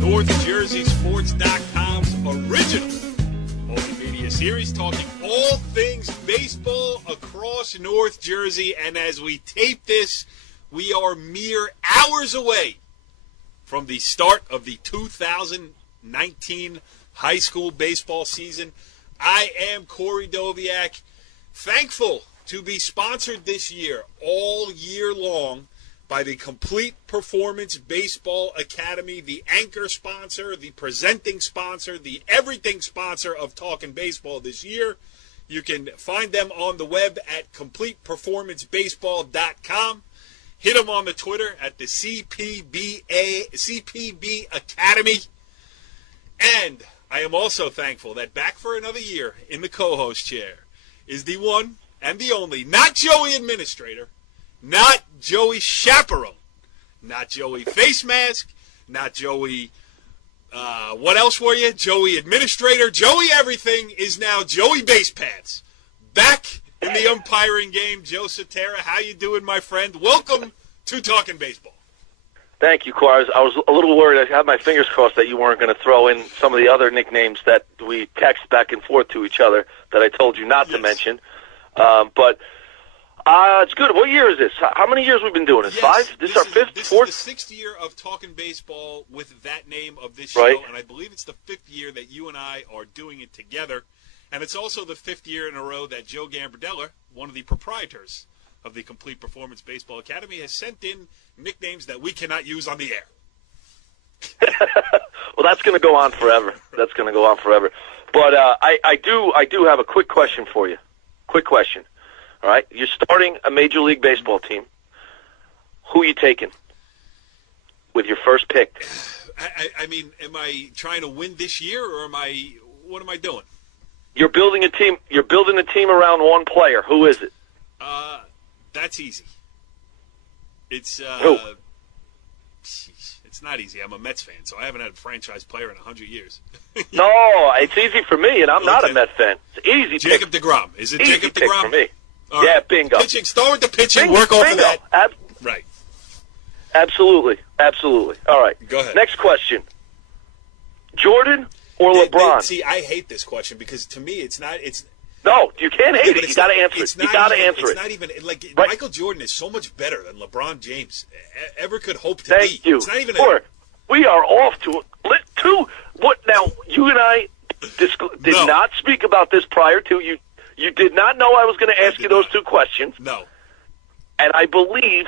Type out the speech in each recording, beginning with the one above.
NorthJerseySports.com's original multimedia series talking all things baseball across North Jersey. And as we tape this, we are mere hours away from the start of the 2019 high school baseball season. I am Corey Doviak, thankful to be sponsored this year all year long by the Complete Performance Baseball Academy, the anchor sponsor, the presenting sponsor, the everything sponsor of Talkin Baseball this year. You can find them on the web at CompletePerformanceBaseball.com. Hit them on the Twitter at the CPB Academy. And I am also thankful that back for another year in the co-host chair is the one and the only, not Joey Administrator, not Joey Chaperone, not Joey Face Mask, not Joey, what else were you? Joey Administrator, Joey Everything is now Joey Base Pads. Back in the umpiring game, Joe Sotera, how you doing, my friend? Welcome to Talkin' Baseball. Thank you, Corey. I was a little worried. I had my fingers crossed that you weren't going to throw in some of the other nicknames that we text back and forth to each other that I told you not to mention. But it's good. What year is this? How many years we've been doing it? Five? This is our fifth, fourth? This is the 6th year of Talkin' Baseball with that name of this show, and I believe it's the 5th year that you and I are doing it together. And it's also the 5th year in a row that Joe Gambardella, one of the proprietors of the Complete Performance Baseball Academy, has sent in nicknames that we cannot use on the air. Well, that's going to go on forever. That's going to go on forever. But I do have a quick question for you. Quick question. All right, you're starting a Major League Baseball team. Who are you taking with your first pick? I mean, am I trying to win this year, or what am I doing? You're building a team. You're building a team around one player. Who is it? That's easy. It's who? It's not easy. I'm a Mets fan, so I haven't had a franchise player in 100 years. No, it's easy for me, and I'm not a Mets fan. It's easy. Jacob DeGrom. Is it easy Jacob pick DeGrom? For me. All yeah, right. bingo. Pitching. Start with the pitching. Bingo, work off of that. Right. Absolutely. All right. Go ahead. Next question. Jordan or LeBron? See, I hate this question because to me it's not. No, you can't hate it. You got to answer it. You got to answer it. It's not even like right. Michael Jordan is so much better than LeBron James ever could hope to Thank be. you. It's not even. We are off to two. What now? You and I did not speak about this prior to you. You did not know I was going to ask you those two questions. No. And I believe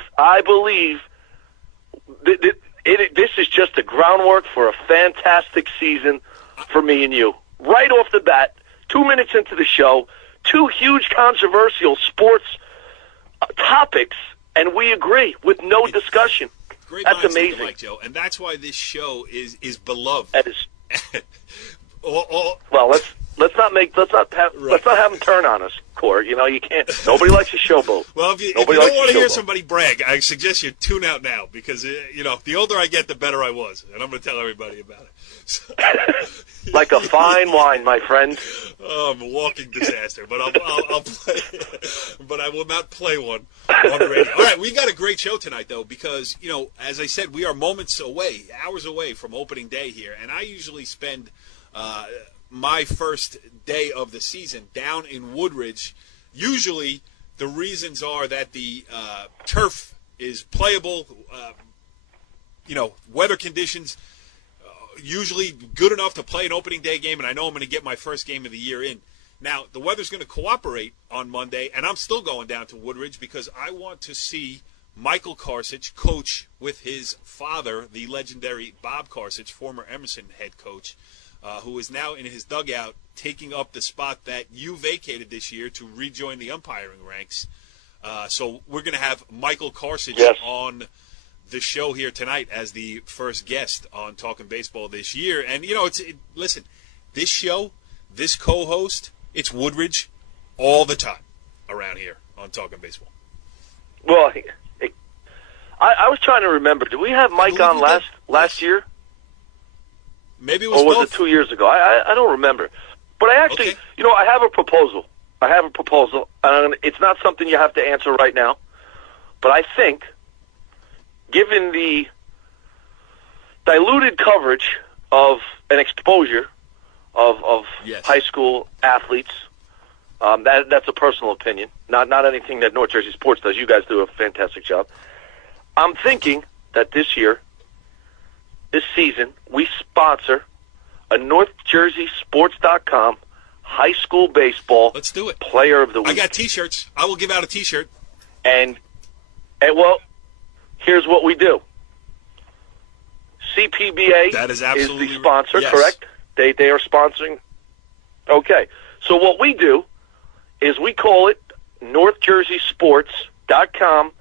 this is just the groundwork for a fantastic season for me and you. Right off the bat, 2 minutes into the show, two huge controversial sports topics, and we agree with no discussion. That's amazing, Mike, Joe, and that's why this show is beloved. That is. Well, let's not have them turn on us, Corey. You know, you can't. Nobody likes a showboat. Well, if you don't want to hear somebody brag, I suggest you tune out now because the older I get, the better I was, and I'm going to tell everybody about it. So, like a fine wine, my friend. Oh, I'm a walking disaster, but I'll play. But I will not play one on the radio. All right, we got a great show tonight, though, because as I said, we are hours away from opening day here, and I usually spend my first day of the season down in Woodridge. Usually the reasons are that the turf is playable, weather conditions usually good enough to play an opening day game, and I know I'm going to get my first game of the year in. Now, the weather's going to cooperate on Monday, and I'm still going down to Woodridge because I want to see Michael Karsich coach with his father, the legendary Bob Karsich, former Emerson head coach, who is now in his dugout taking up the spot that you vacated this year to rejoin the umpiring ranks. So we're going to have Michael Karsich on the show here tonight as the first guest on Talkin' Baseball this year. And, listen, this show, this co-host, it's Woodridge all the time around here on Talkin' Baseball. Well, I was trying to remember. Did we have Mike on last year? Maybe it was Or was both. it 2 years ago? I don't remember. But I actually, Okay. I have a proposal. And it's not something you have to answer right now. But I think, given the diluted coverage of an exposure of Yes. high school athletes, that's a personal opinion, not anything that North Jersey Sports does. You guys do a fantastic job. I'm thinking that this season, we sponsor a NorthJerseySports.com high school baseball Let's do it. player of the week. I got T-shirts. I will give out a T-shirt. And well, here's what we do. CPBA That is the absolutely sponsor, yes. correct? They are sponsoring. Okay. So what we do is we call it NorthJerseySports.com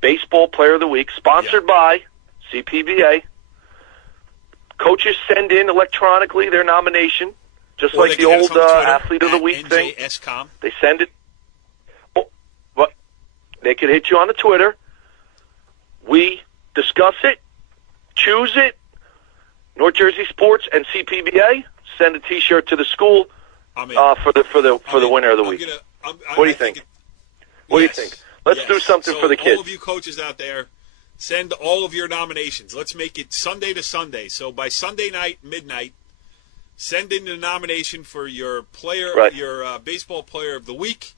Baseball Player of the Week, sponsored by CPBA. Coaches send in electronically their nomination, just Or like they the can hit us old on Twitter Athlete of the at Week thing. NJScom. They send it. What? They could hit you on the Twitter. We discuss it, choose it. North Jersey Sports and CPBA send a T-shirt to the school I'm in. for the winner of the week. What do you think? What do you think? Let's do something So for the kids. all of you coaches out there, send all of your nominations. Let's make it Sunday to Sunday. So by Sunday night, midnight, send in the nomination for your player, Right. your baseball player of the week.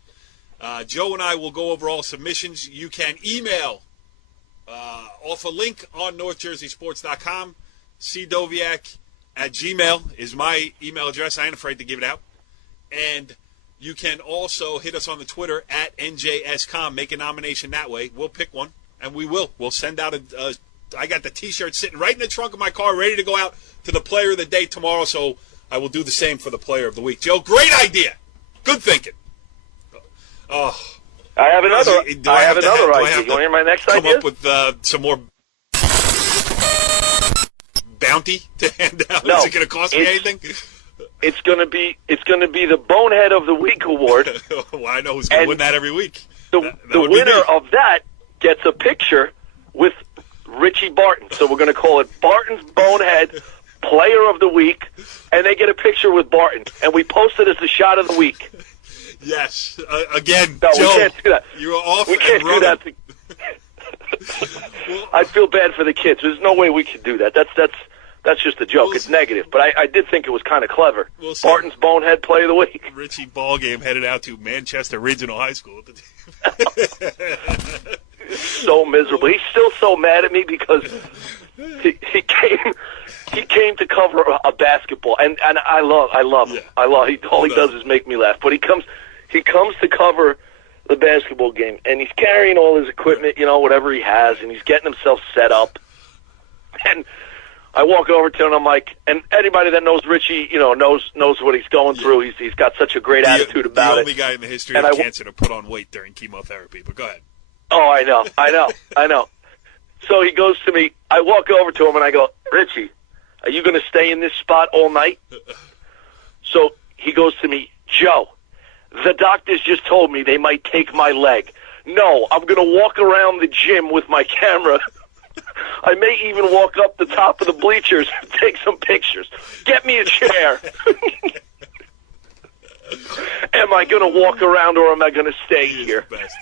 Joe and I will go over all submissions. You can email off a link on NorthJerseySports.com. cdoviak@gmail is my email address. I ain't afraid to give it out. And you can also hit us on the Twitter at NJScom. Make a nomination that way. We'll pick one, and we will. We'll send out I got the T-shirt sitting right in the trunk of my car, ready to go out to the player of the day tomorrow, so I will do the same for the player of the week. Joe, great idea. Good thinking. Oh, I have another. do I have to another have- do I idea. have You want to hear my next come idea? up with some more bounty to hand out? No, Is it going to cost me it's- anything? It's gonna be the Bonehead of the Week award. Well, I know who's going to And win that every week. The That the would be winner me. of that gets a picture with Richie Barton. So we're going to call it Barton's Bonehead Player of the Week, and they get a picture with Barton, and we post it as the shot of the week. Yes. Again, No, Joe, we can't do that. you are off We can't and do that. running. I feel bad for the kids. There's no way we could do that. That's just a joke. We'll It's see. negative, but I did think it was kind of clever. We'll see. Barton's Bonehead Player of the Week. Richie Ballgame headed out to Manchester Regional High School. So miserable. He's still so mad at me because he came to cover a basketball, and I love him. Yeah. All he does is make me laugh. But he comes to cover the basketball game, and he's carrying all his equipment, whatever he has, and he's getting himself set up. And I walk over to him, and I'm like, and anybody that knows Richie, knows what he's going through. He's got such a great attitude about the it. only guy in the history And of I- cancer to put on weight during chemotherapy. But go ahead. Oh, I know. So he goes to me. I walk over to him and I go, Richie, are you going to stay in this spot all night? So he goes to me, Joe, the doctors just told me they might take my leg. No, I'm going to walk around the gym with my camera. I may even walk up the top of the bleachers and take some pictures. Get me a chair. Am I going to walk around or am I going to stay He is here? the best.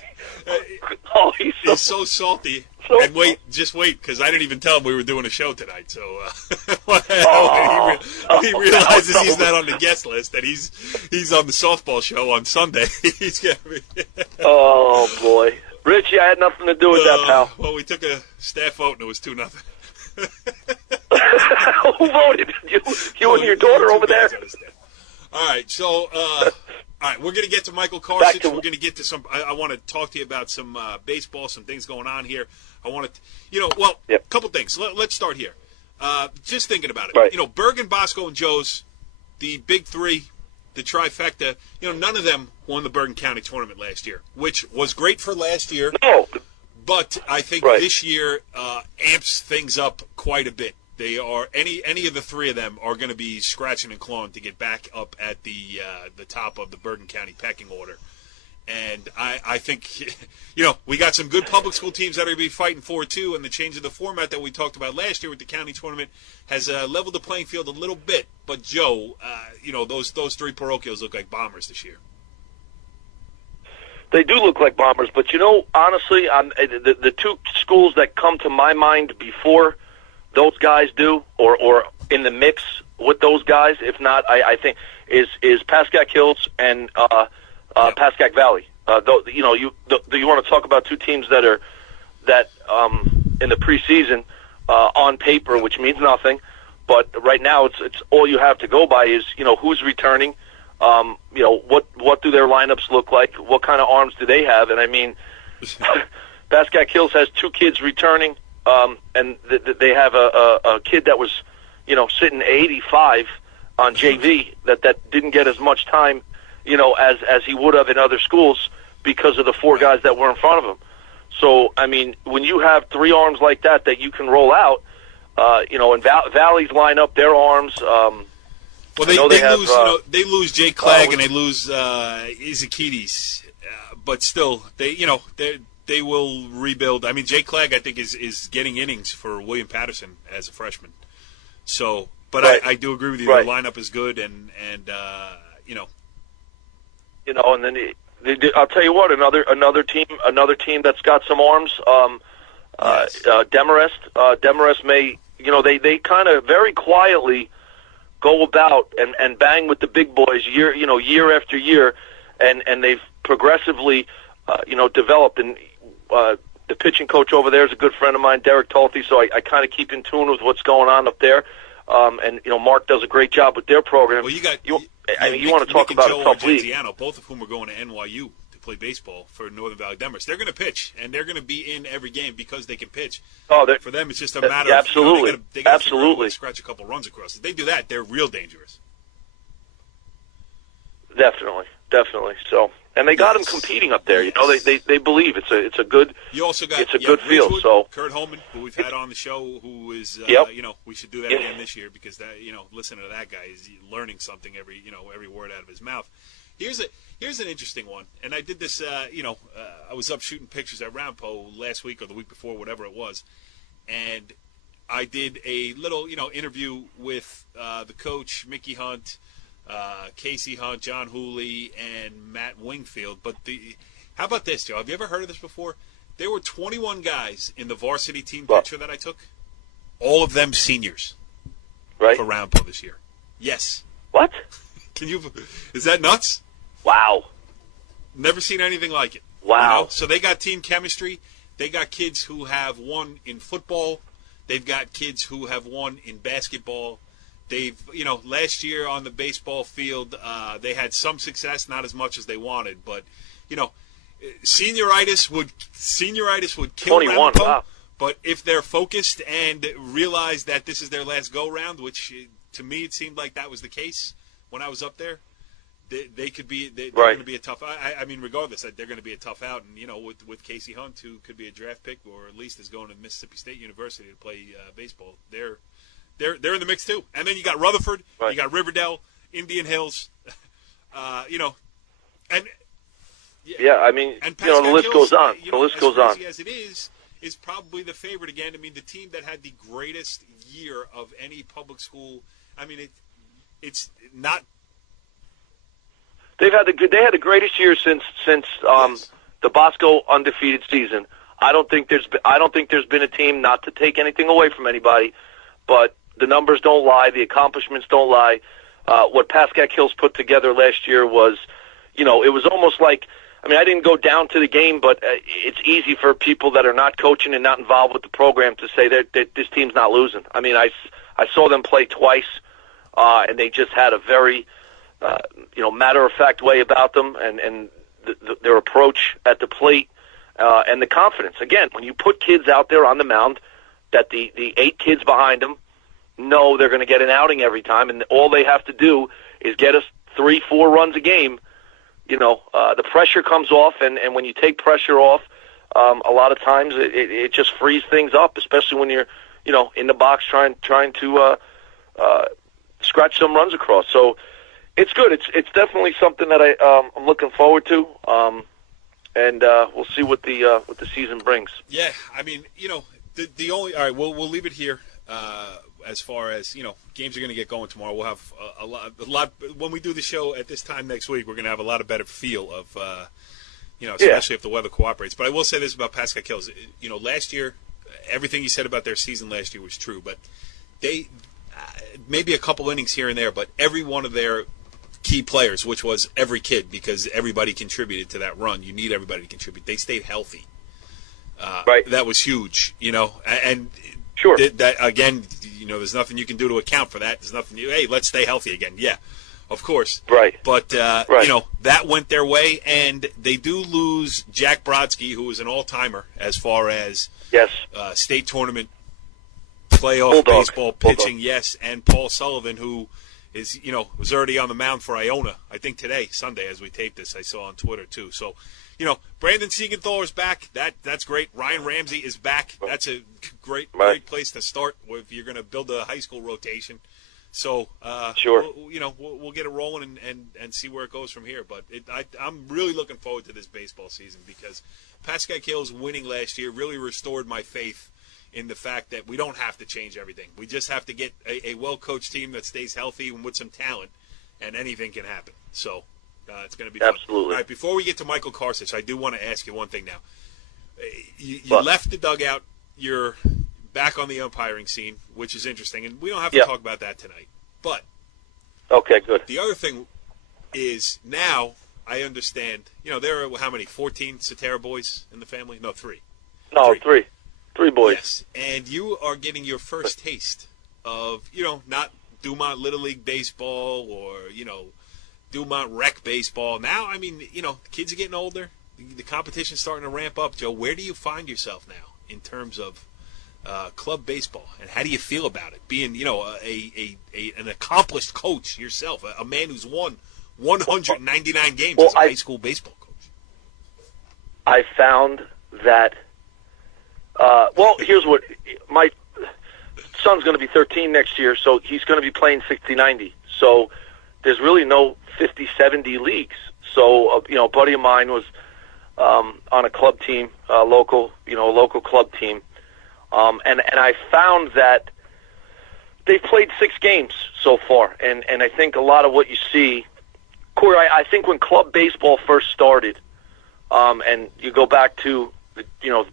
Oh, he's He's so salty. So- And just wait, because I didn't even tell him we were doing a show tonight. So Oh. when he realizes No. he's not on the guest list, that he's on the softball show on Sunday. He's gonna be. Oh, boy. Richie, I had nothing to do with that, pal. Well, we took a staff vote and it was 2-0. Who voted? You and your daughter over there? All right, so all right, we're going to get to Michael Carson. to- We're going to get to some. I want to talk to you about some baseball, some things going on here. I want to, a Yep. couple things. Let's start here. Just thinking about it. Right. Bergen, Bosco, and Joe's, the big three, the trifecta. None of them won the Bergen County tournament last year, which was great for last year. No. But I think Right. this year amps things up quite a bit. They are any of the three of them are going to be scratching and clawing to get back up at the top of the Bergen County pecking order. And I think, we got some good public school teams that are going to be fighting for it, too. And the change of the format that we talked about last year with the county tournament has leveled the playing field a little bit. But, Joe, those three parochials look like bombers this year. They do look like bombers. But, honestly, the two schools that come to my mind before those guys do, or in the mix with those guys, if not, I think, is Pascack Hills and Pascack Valley. You want to talk about two teams that in the preseason on paper, which means nothing, but right now it's all you have to go by is who's returning, what do their lineups look like, what kind of arms do they have, and I mean, Pascack Hills has two kids returning, and they have a kid that was sitting 85 on JV that didn't get as much time as he would have in other schools because of the four guys that were in front of him. So, I mean, when you have three arms like that you can roll out, and Valley's line up their arms. Well, they lose Jake Clegg and they lose Izakides, but still, they will rebuild. I mean, Jake Clegg, I think, is getting innings for William Patterson as a freshman. So, but right. I do agree with you. Right. The lineup is good, and and then I'll tell you what, another team that's got some arms. Yes. Demarest may, they kind of very quietly go about and bang with the big boys year after year, and they've progressively, developed. And the pitching coach over there is a good friend of mine, Derek Talty. So I kind of keep in tune with what's going on up there. And Mark does a great job with their program. Well, you want to talk about a tough league. Both of whom are going to NYU to play baseball for Northern Valley Demarest. They're going to pitch, and they're going to be in every game because they can pitch. For them, it's just a matter of absolutely, they got scratch a couple runs across. If they do that, they're real dangerous. Definitely. So, and they got them competing up there. They believe it's a good. You also got good field. So Kurt Holman, who we've had on the show, who is we should do that again this year because that listening to that guy is learning something every word out of his mouth. Here's an interesting one, and I did this. I was up shooting pictures at Rampo last week or the week before, whatever it was, and I did a little interview with the coach Mickey Hunt. Casey Hunt, John Hooley, and Matt Wingfield. But how about this, Joe? Have you ever heard of this before? There were 21 guys in the varsity team picture that I took. All of them seniors, right? For Rampo this year. Yes. What? Is that nuts? Wow. Never seen anything like it. Wow. So they got team chemistry. They got kids who have won in football. They've got kids who have won in basketball. They've, last year on the baseball field, they had some success, not as much as they wanted, but, senioritis would kill Rampo. Wow. But if they're focused and realize that this is their last go-round, which to me it seemed like that was the case when I was up there, they could be, they're going to be a tough, I mean, regardless, they're going to be a tough out. And, with Casey Hunt, who could be a draft pick or at least is going to Mississippi State University to play baseball, They're in the mix too, and then you got Rutherford, right. You got Riverdale, Indian Hills, and I mean, and the list goes on. The list goes on. As it is probably the favorite again. I mean, the team that had the greatest year of any public school. I mean, it's not. They had the greatest year since yes. The Bosco undefeated season. I don't think there's been a team, not to take anything away from anybody, but the numbers don't lie. The accomplishments don't lie. What Pascack Hills put together last year was, it was almost like, I mean, I didn't go down to the game, but it's easy for people that are not coaching and not involved with the program to say that this team's not losing. I mean, I saw them play twice, and they just had a very, matter-of-fact way about them, and their approach at the plate, and the confidence. Again, when you put kids out there on the mound, that the 8 kids behind them know they're going to get an outing every time, and all they have to do is get us 3-4 runs a game. The pressure comes off, and when you take pressure off, a lot of times it just frees things up, especially when you're, in the box trying to scratch some runs across. So it's good. It's definitely something that I'm looking forward to. and we'll see what the season brings. Yeah, I mean, the only all right. We'll leave it here. As far as games are going to get going tomorrow. We'll have a lot. When we do the show at this time next week, we're going to have a lot of better feel of especially if the weather cooperates. But I will say this about Pascal Kills. Last year, everything you said about their season last year was true. But they maybe a couple innings here and there, but every one of their key players, which was every kid, because everybody contributed to that run. You need everybody to contribute. They stayed healthy. Right. That was huge. And sure. That again. There's nothing you can do to account for that. There's nothing. Hey, let's stay healthy again. Yeah, of course. Right. But right. That went their way, and they do lose Jack Brodsky, who was an all-timer as far as yes, state tournament playoff Bulldog. baseball pitching. Yes, and Paul Sullivan, who is was already on the mound for Iona. I think today, Sunday, as we tape this, I saw on Twitter too. So. Brandon Siegenthaler's back. That's great. Ryan Ramsey is back. That's a great place to start if you're going to build a high school rotation. So sure, we'll get it rolling and see where it goes from here. But I'm really looking forward to this baseball season because Pascal Kills winning last year really restored my faith in the fact that we don't have to change everything. We just have to get a well-coached team that stays healthy and with some talent, and anything can happen. So. It's going to be fun. Absolutely. All right, before we get to Michael Karsich, I do want to ask you one thing now. You left the dugout. You're back on the umpiring scene, which is interesting, and we don't have to talk about that tonight. But okay, good. The other thing is now I understand, there are how many, 14 Cetera boys in the family? No, 3. No, 3. 3 boys. Yes, and you are getting your first taste of, not Dumont Little League Baseball or, Dumont Rec Baseball. Now, I mean, kids are getting older. The competition's starting to ramp up. Joe, where do you find yourself now in terms of club baseball, and how do you feel about it? Being, an accomplished coach yourself, a man who's won 199 games as a high school baseball coach. I found that. Here's what my son's going to be 13 next year, so he's going to be playing 60-90. So there's really no 50-70 leagues. So, a buddy of mine was on a club team, local club team, and I found that they've played 6 games so far, and I think a lot of what you see, Corey, I think when club baseball first started, and you go back to the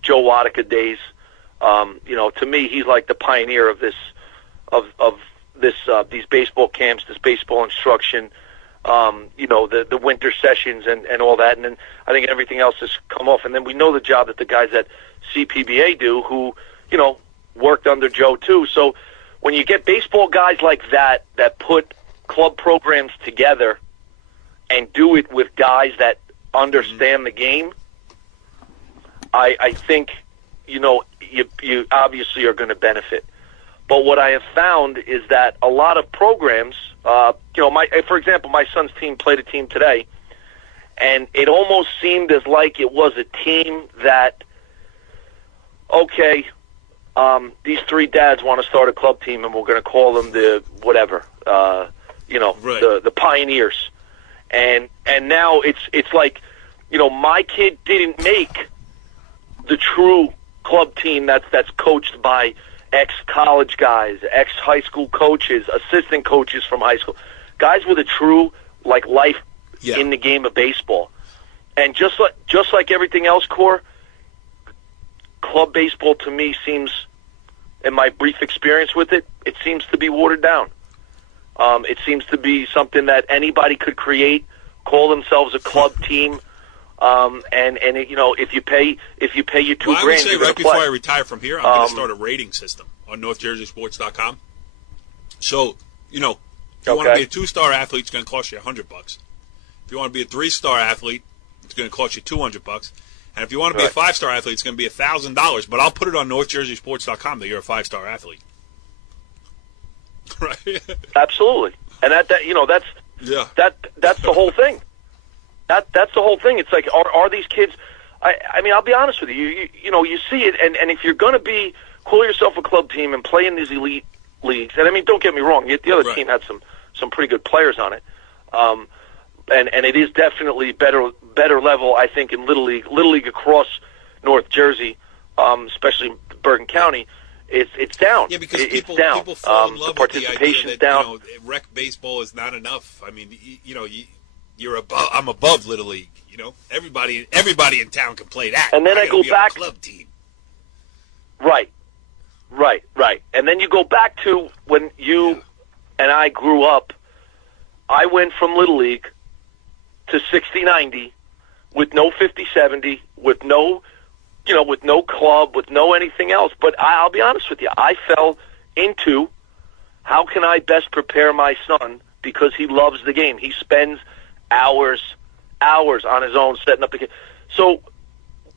Joe Wadika days, to me he's like the pioneer of this, these baseball camps, this baseball instruction. The winter sessions and all that, and then I think everything else has come off. And then we know the job that the guys at CPBA do, who worked under Joe too. So when you get baseball guys like that put club programs together and do it with guys that understand the game, I think you obviously are going to benefit. But what I have found is that a lot of programs, for example, my son's team played a team today, and it almost seemed as like it was a team that, these 3 dads want to start a club team, and we're going to call them the whatever, right. the Pioneers, and now it's like, my kid didn't make the true club team that's coached by ex-college guys, ex-high school coaches, assistant coaches from high school, guys with a true life in the game of baseball. And just like everything else, Core, club baseball to me seems, in my brief experience with it, it seems to be watered down. It seems to be something that anybody could create, call themselves a club team. If you pay your $2,000, I would say you're right before I retire from here, I'm going to start a rating system on NorthJerseySports.com. So, if you want to be a 2-star athlete, it's going to cost you $100. If you want to be a 3-star athlete, it's going to cost you $200. And if you want to be a 5-star athlete, it's going to be $1,000. But I'll put it on NorthJerseySports.com that you're a 5-star athlete. Right? Absolutely, and that's the whole thing. That's the whole thing. It's like, are these kids? I mean, I'll be honest with you. You see it, and if you're going to call yourself a club team and play in these elite leagues, and I mean, don't get me wrong, the other team had some pretty good players on it. and it is definitely better level, I think, in Little League across North Jersey, especially Bergen County. It's down. Yeah, because it's down. People fall in love with the idea Participation's that down. rec baseball is not enough. I mean, you're above. I'm above Little League. Everybody in town can play that. And then I go back. On a club team. Right. And then you go back to when you and I grew up. I went from Little League to 60-90 with no 50-70, with no club, with no anything else. But I'll be honest with you, I fell into how can I best prepare my son because he loves the game. He spends hours on his own setting up the game. So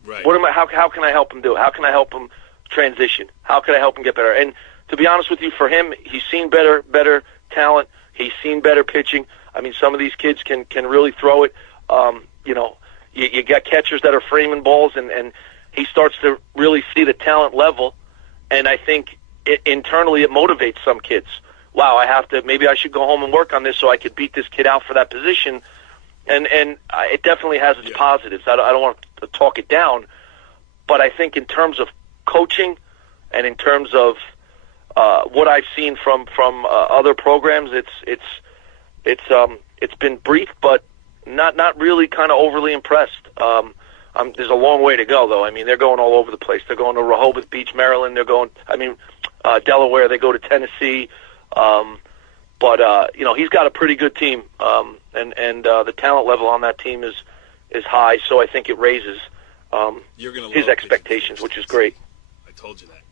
right. How can I help him do it? How can I help him transition? How can I help him get better? And to be honest with you, for him, he's seen better talent. He's seen better pitching. I mean, some of these kids can really throw it. You got catchers that are framing balls, and he starts to really see the talent level. And I think internally it motivates some kids. Wow, maybe I should go home and work on this so I could beat this kid out for that position. And it definitely has its positives. I don't want to talk it down, but I think in terms of coaching and in terms of what I've seen from other programs, it's been brief, but not really kind of overly impressed. There's a long way to go, though. I mean, they're going all over the place. They're going to Rehoboth Beach, Maryland. They're going, Delaware. They go to Tennessee. But he's got a pretty good team, and the talent level on that team is high. So I think it raises his expectations, which is great. I told you that.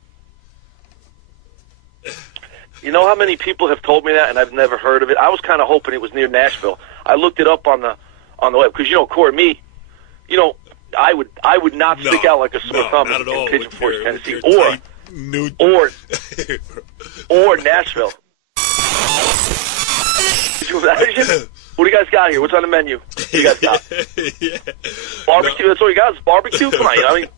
You know how many people have told me that, and I've never heard of it. I was kind of hoping it was near Nashville. I looked it up on the web because Corey, I would not stick out like a sore thumb in Pigeon Forge, Tennessee, or Nashville. Could you imagine? What do you guys got here? What's on the menu? What do you guys got? Barbecue. No. That's all you got is barbecue. Come on, right.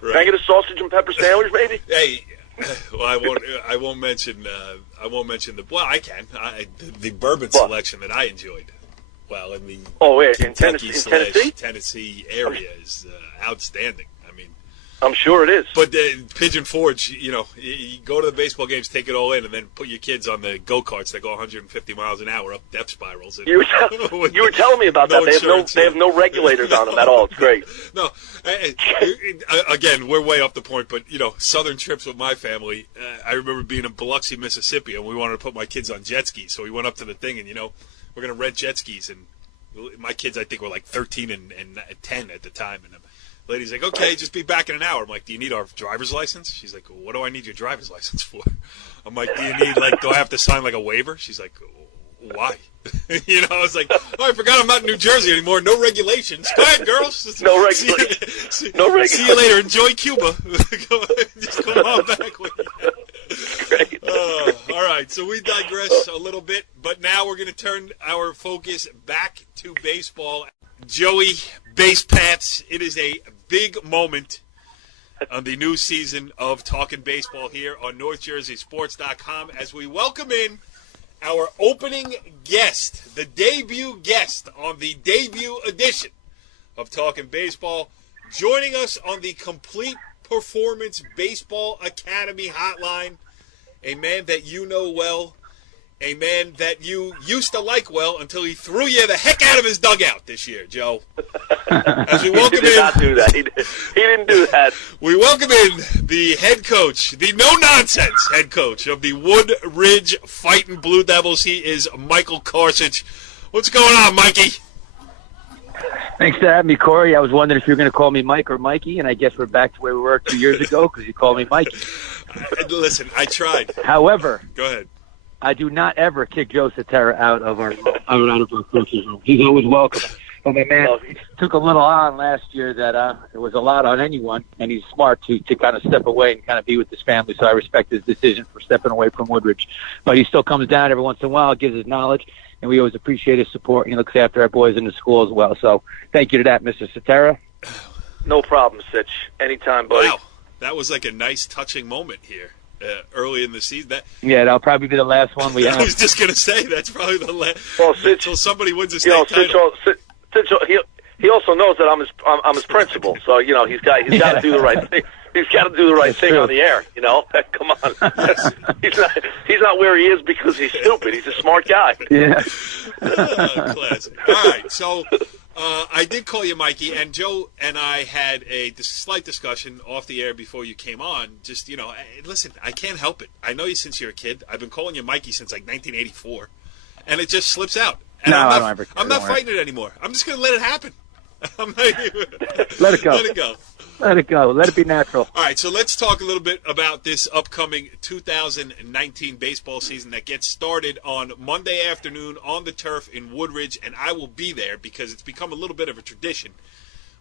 Can I get a sausage and pepper sandwich, maybe? Hey, well, I won't mention the. Well, I can. The bourbon selection that I enjoyed. Well, in the Tennessee area is outstanding. I mean, I'm sure it is. But Pigeon Forge, you go to the baseball games, take it all in, and then put your kids on the go-karts that go 150 miles an hour up depth spirals. And, you were telling me about that. They have no regulators on them at all. It's great. No, again, we're way off the point, but southern trips with my family. I remember being in Biloxi, Mississippi, and we wanted to put my kids on jet skis, so we went up to the thing, and we're going to rent jet skis, and my kids, I think, were like 13 and 10 at the time, and the lady's like, okay, just be back in an hour. I'm like, do you need our driver's license? She's like, what do I need your driver's license for? I'm like, do I have to sign like a waiver? She's like, why? I was like, I forgot I'm not in New Jersey anymore. No regulations. Go ahead, girls. No regulations. See you later. Enjoy Cuba. Just come on back with you. Great. All right, so we digress a little bit, but now we're going to turn our focus back to baseball. Joey, Base Pats, it is a big moment on the new season of Talkin Baseball here on NorthJerseySports.com as we welcome in our opening guest, the debut guest on the debut edition of Talkin Baseball, joining us on the Complete Performance Baseball Academy hotline, a man that you know well, a man that you used to like well until he threw you the heck out of his dugout this year, Joe. As we welcome he did not do that. He didn't do that. We welcome in the head coach, the no-nonsense head coach of the Woodridge Fighting Blue Devils. He is Michael Karsich. What's going on, Mikey? Thanks for having me, Corey. I was wondering if you were going to call me Mike or Mikey, and I guess we're back to where we were 2 years ago because you called me Mikey. Listen, I tried. However, go ahead. I do not ever kick Joe Cetera out of our coach's room. He's always welcome. But my man took a little on last year that it was a lot on anyone, and he's smart to kind of step away and kind of be with his family. So I respect his decision for stepping away from Woodridge. But he still comes down every once in a while, gives his knowledge, and we always appreciate his support. He looks after our boys in the school as well. So thank you to that, Mr. Cetera. No problem, Sitch. Anytime, buddy. Wow, that was like a nice, touching moment here. early in the season. Yeah, that'll probably be the last one we have. I was just going to say that's probably the last. Well, until somebody wins a state title. He also knows that I'm his principal, so he's got to do the right thing. He's got to do the right thing on the air. Come on. He's not where he is because he's stupid. He's a smart guy. Yeah. Classic. All right, so I did call you Mikey, and Joe and I had a slight discussion off the air before you came on. Just listen, I can't help it. I know you since you're a kid. I've been calling you Mikey since like 1984, and it just slips out. And no, I'm not fighting it anymore. I'm just going to let it happen. Let it go. Let it go. Let it go. Let it be natural. All right, so let's talk a little bit about this upcoming 2019 baseball season that gets started on Monday afternoon on the turf in Woodridge, and I will be there because it's become a little bit of a tradition.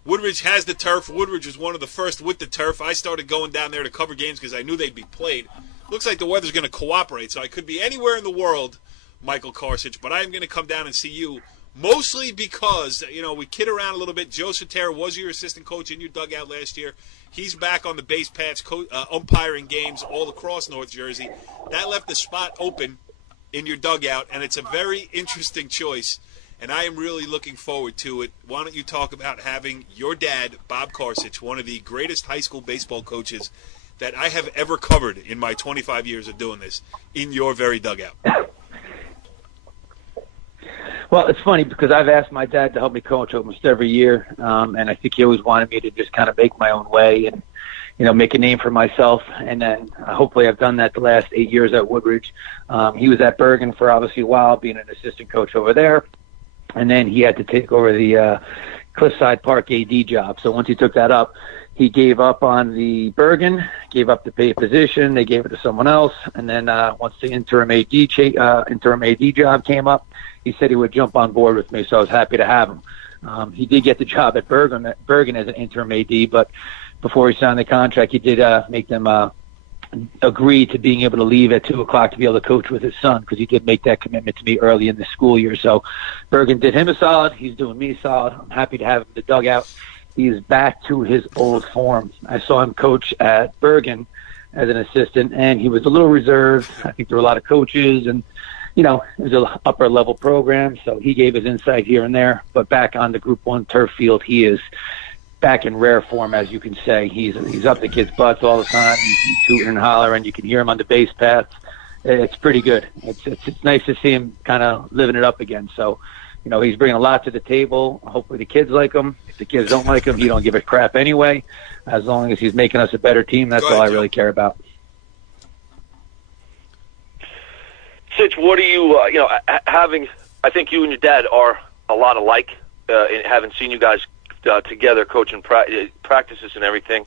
Woodridge has the turf. Woodridge was one of the first with the turf. I started going down there to cover games because I knew they'd be played. Looks like the weather's going to cooperate, so I could be anywhere in the world, Michael Karsich, but I am going to come down and see you. Mostly because, we kid around a little bit. Joe Sotera was your assistant coach in your dugout last year. He's back on the base paths, umpiring games all across North Jersey. That left the spot open in your dugout, and it's a very interesting choice, and I am really looking forward to it. Why don't you talk about having your dad, Bob Karsich, one of the greatest high school baseball coaches that I have ever covered in my 25 years of doing this, in your very dugout? Well, it's funny because I've asked my dad to help me coach almost every year, and I think he always wanted me to just kind of make my own way and, make a name for myself. And then hopefully I've done that the last 8 years at Woodridge. He was at Bergen for obviously a while, being an assistant coach over there, and then he had to take over the Cliffside Park AD job. So once he took that up, he gave up on the Bergen, gave up the paid position. They gave it to someone else, and then once the interim AD job came up, he said he would jump on board with me, so I was happy to have him. He did get the job at Bergen as an interim AD, but before he signed the contract, he did make them agree to being able to leave at 2 o'clock to be able to coach with his son, because he did make that commitment to me early in the school year. So Bergen did him a solid. He's doing me a solid. I'm happy to have him in the dugout. He's back to his old form. I saw him coach at Bergen as an assistant, and he was a little reserved. I think there were a lot of coaches, and it was an upper-level program, so he gave his insight here and there. But back on the Group 1 turf field, he is back in rare form, as you can say. He's up the kids' butts all the time. He's hooting and hollering. You can hear him on the base paths. It's pretty good. It's nice to see him kind of living it up again. So, he's bringing a lot to the table. Hopefully the kids like him. If the kids don't like him, he don't give a crap anyway. As long as he's making us a better team, that's all I really care about. Sitch, what do you, having, I think you and your dad are a lot alike, having seen you guys together coaching practices and everything.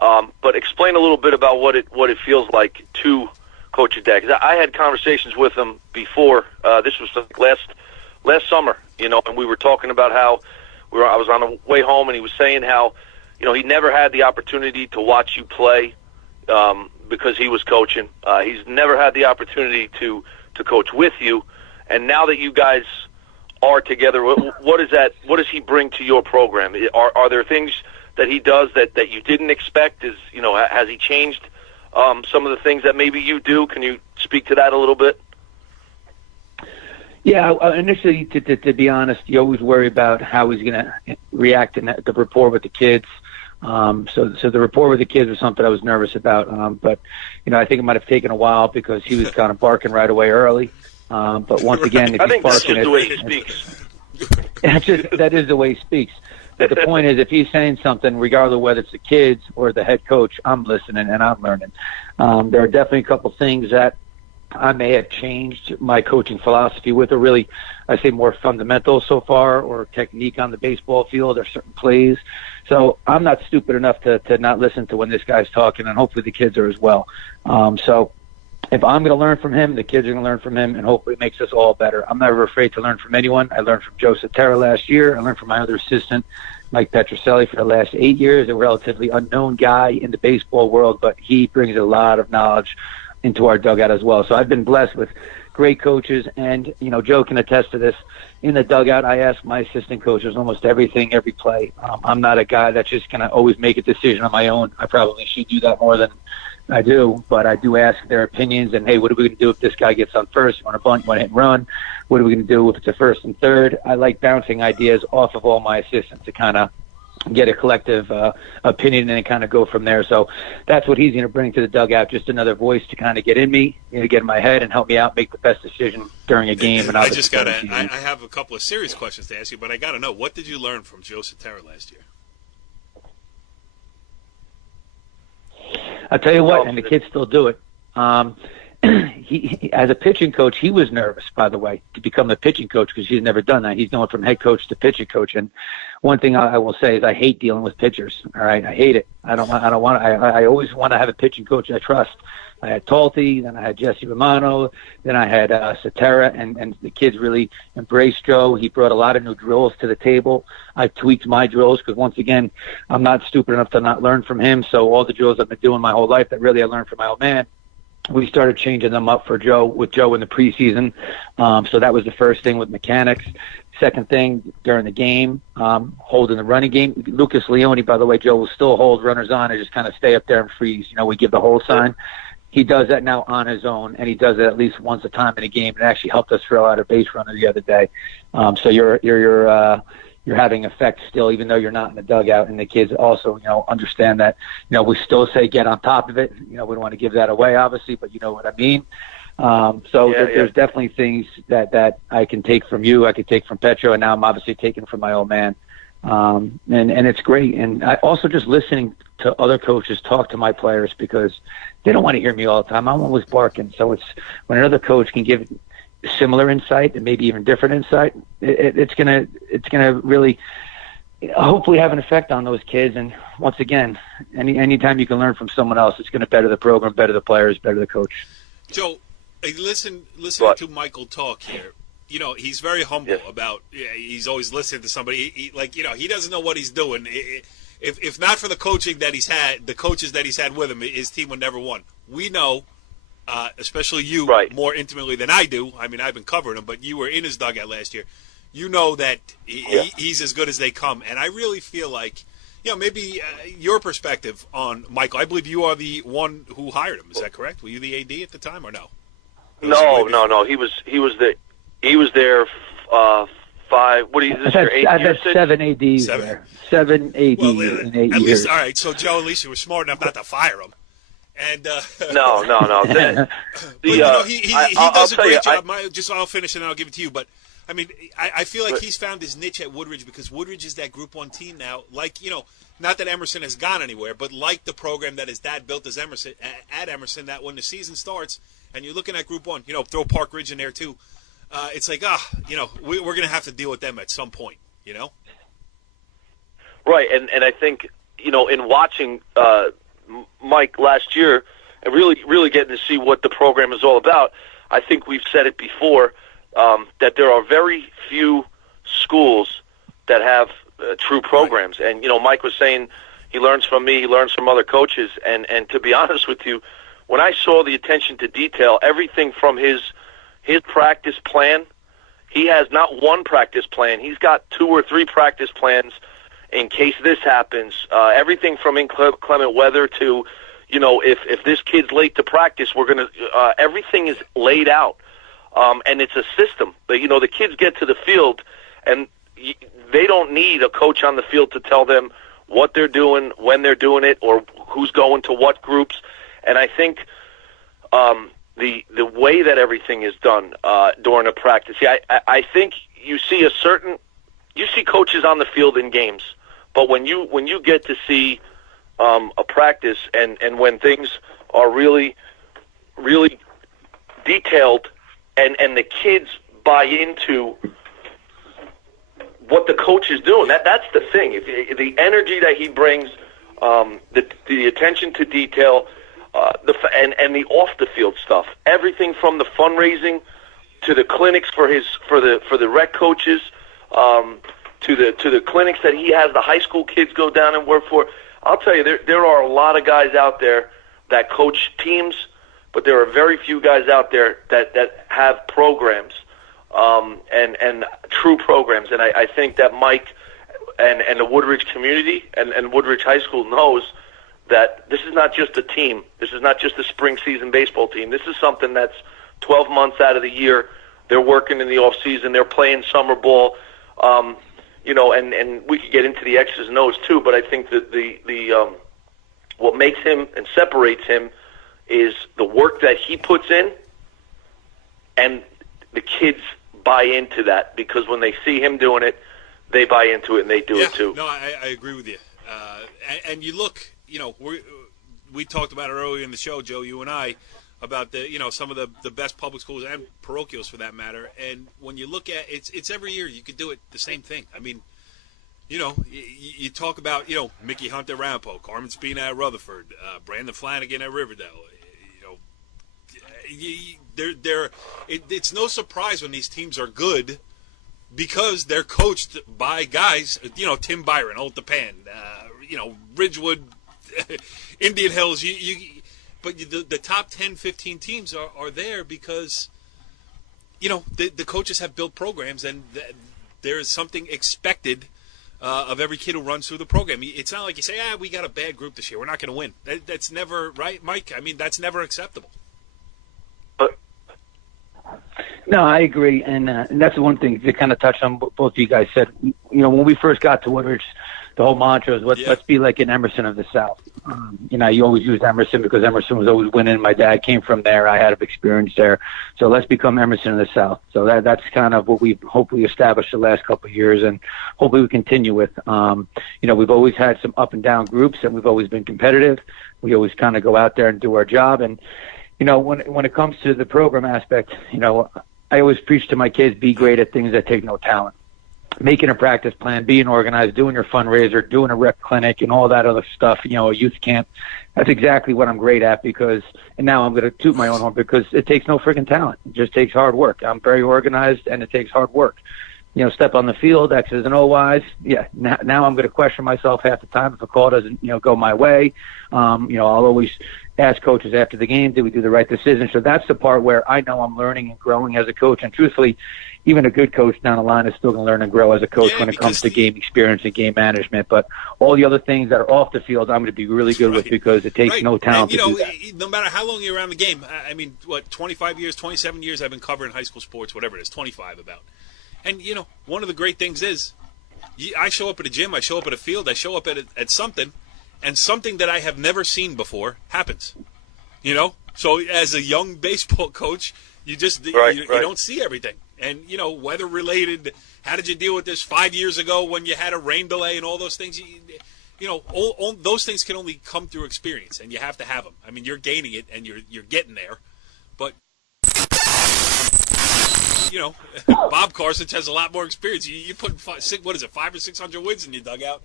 But explain a little bit about what it feels like to coach your dad. Because I had conversations with him before. This was like last summer, and we were talking about how I was on the way home, and he was saying how, he never had the opportunity to watch you play because he was coaching. He's never had the opportunity to coach with you, and now that you guys are together, what is that? What does he bring to your program? Are there things that he does that you didn't expect? Has he changed some of the things that maybe you do? Can you speak to that a little bit? Yeah, initially, to be honest, you always worry about how he's going to react in the rapport with the kids. So the rapport with the kids was something I was nervous about. But, I think it might have taken a while because he was kind of barking right away early. But once again, if he's barking, that's the way he speaks. That is the way he speaks. But the point is, if he's saying something, regardless of whether it's the kids or the head coach, I'm listening and I'm learning. There are definitely a couple things that I may have changed my coaching philosophy with, or really, I say more fundamental so far, or technique on the baseball field, or certain plays. So I'm not stupid enough to not listen to when this guy's talking, and hopefully the kids are as well. So if I'm going to learn from him, the kids are going to learn from him, and hopefully it makes us all better. I'm never afraid to learn from anyone. I learned from Joe Sotera last year. I learned from my other assistant, Mike Petroselli, for the last 8 years, a relatively unknown guy in the baseball world, but he brings a lot of knowledge into our dugout as well. So I've been blessed with great coaches, and Joe can attest to this. In the dugout, I ask my assistant coaches almost everything, every play. I'm not a guy that's just going to always make a decision on my own. I probably should do that more than I do, but I do ask their opinions. And hey, what are we going to do if this guy gets on first? You want to bunt? You want to hit and run? What are we going to do if it's a first and third? I like bouncing ideas off of all my assistants to kind of get a collective opinion and kind of go from there. So that's what he's going to bring to the dugout, just another voice to kind of get in me, get in my head and help me out make the best decision during a game. And I just got to – I have a couple of serious questions to ask you, but I got to know, what did you learn from Joe Cetera last year? I'll tell you what, and the kids still do it. He, as a pitching coach, he was nervous, by the way, to become a pitching coach because he's never done that. He's going from head coach to pitching coach. And one thing I will say is I hate dealing with pitchers. All right, I hate it. I always want to have a pitching coach I trust. I had Talkin, then I had Jesse Romano, then I had Cetera, and the kids really embraced Joe. He brought a lot of new drills to the table. I tweaked my drills because, once again, I'm not stupid enough to not learn from him. So all the drills I've been doing my whole life that really I learned from my old man, we started changing them up for Joe, with Joe in the preseason. So that was the first thing with mechanics. Second thing, during the game, holding the running game. Lucas Leone, by the way, Joe will still hold runners on and just kind of stay up there and freeze. We give the hold sign. He does that now on his own, and he does it at least once a time in a game. It actually helped us throw out a base runner the other day. So you're having effect still, even though you're not in the dugout. And the kids also, understand that, we still say get on top of it. We don't want to give that away, obviously, but you know what I mean. There's definitely things that I can take from you, I could take from Petro, and now I'm obviously taking from my old man. And it's great. And I also just listening to other coaches talk to my players because they don't want to hear me all the time. I'm always barking. So it's when another coach can give similar insight and maybe even different insight, it's gonna really hopefully have an effect on those kids. And once again, anytime you can learn from someone else, it's going to better the program, better the players, better the coach. Joe, listening to Michael talk here, he's very humble about. He's always listening to somebody. He doesn't know what he's doing. If not for the coaching that he's had, the coaches that he's had with him, his team would never won. We know. Especially you, more intimately than I do. I mean, I've been covering him, but you were in his dugout last year. You know that he's as good as they come. And I really feel like, maybe your perspective on Michael. I believe you are the one who hired him. Is that correct? Were you the AD at the time or no? No. He was there 5. What do you? This your 8 I've years? Had 7 ADs there. 7 ADs in 8 years. Least, all right. So Joe, at least you were smart enough not to fire him. And no. He does a great job. I'll finish and then I'll give it to you. But I mean, I feel like he's found his niche at Woodridge because Woodridge is that Group 1 team now. Like not that Emerson has gone anywhere, but like the program that his dad built as Emerson at Emerson, that when the season starts and you're looking at Group 1, throw Park Ridge in there too. It's like we're going to have to deal with them at some point. Right, and I think in watching. Mike last year and really getting to see what the program is all about. I think we've said it before that there are very few schools that have true programs. Right. And Mike was saying he learns from me, he learns from other coaches. And to be honest with you, when I saw the attention to detail, everything from his practice plan, he has not one practice plan. He's got 2 or 3 practice plans. In case this happens, everything from inclement weather to, if this kid's late to practice, we're going to, everything is laid out. And it's a system. But, the kids get to the field and they don't need a coach on the field to tell them what they're doing, when they're doing it, or who's going to what groups. And I think the way that everything is done during a practice, I think you see coaches on the field in games. But when you get to see a practice and when things are really, really detailed and the kids buy into what the coach is doing, that's the thing. The energy that he brings, the attention to detail, and the off the field stuff, everything from the fundraising to the clinics for the rec coaches. To the clinics that he has the high school kids go down and work for. I'll tell you, there are a lot of guys out there that coach teams but there are very few guys out there that have programs, and true programs. And I think that Mike and the Woodridge community and Woodridge High School knows that this is not just a team. This is not just a spring season baseball team. This is something that's 12 months out of the year. They're working in the off season. They're playing summer ball. And we could get into the X's and O's too, but I think that the what makes him and separates him is the work that he puts in, and the kids buy into that, because when they see him doing it, they buy into it and they do it too. No, I agree with you. And you look, we talked about it earlier in the show, Joe, you and I, about some of the best public schools and parochials for that matter. And when you look at it's every year you could do it the same thing. I mean, you talk about Mickey Hunt at Ramapo, Carmen Spina at Rutherford, Brandon Flanagan at Riverdale. It's no surprise when these teams are good, because they're coached by guys, Tim Byron, Old Japan, Ridgewood, Indian Hills. But the top 10, 15 teams are there because, the coaches have built programs, and there is something expected of every kid who runs through the program. It's not like you say, we got a bad group this year, we're not going to win. That's never right, Mike. I mean, that's never acceptable. No, I agree, and that's the one thing to kind of touch on. Both of you guys said, when we first got to Woodridge, the whole mantra is let's be like an Emerson of the South. You always use Emerson because Emerson was always winning. My dad came from there. I had experience there, so let's become Emerson of the South. So that's kind of what we've hopefully established the last couple of years, and hopefully we continue with. We've always had some up and down groups, and we've always been competitive. We always kind of go out there and do our job, and when it comes to the program aspect, I always preach to my kids, be great at things that take no talent. Making a practice plan, being organized, doing your fundraiser, doing a rec clinic, and all that other stuff, a youth camp. That's exactly what I'm great at, and now I'm going to toot my own horn, because it takes no freaking talent. It just takes hard work. I'm very organized, and it takes hard work. Step on the field, X's and O's. Yeah, now I'm going to question myself half the time if a call doesn't, go my way. I'll always ask coaches after the game, did we do the right decision? So that's the part where I know I'm learning and growing as a coach. And truthfully, even a good coach down the line is still going to learn and grow as a coach when it comes to game experience and game management. But all the other things that are off the field, I'm going to be really good with, because it takes no talent to do that. No matter how long you're around the game, 25 years, 27 years I've been covering high school sports, whatever it is, 25 about. And, one of the great things is I show up at a gym, I show up at a field, I show up at something, and something that I have never seen before happens. So as a young baseball coach, you just you don't see everything. And, weather related, how did you deal with this 5 years ago when you had a rain delay and all those things? All those things can only come through experience, and you have to have them. I mean, you're gaining it and you're getting there. But Bob Carson has a lot more experience. You put 500 or 600 wins in your dugout,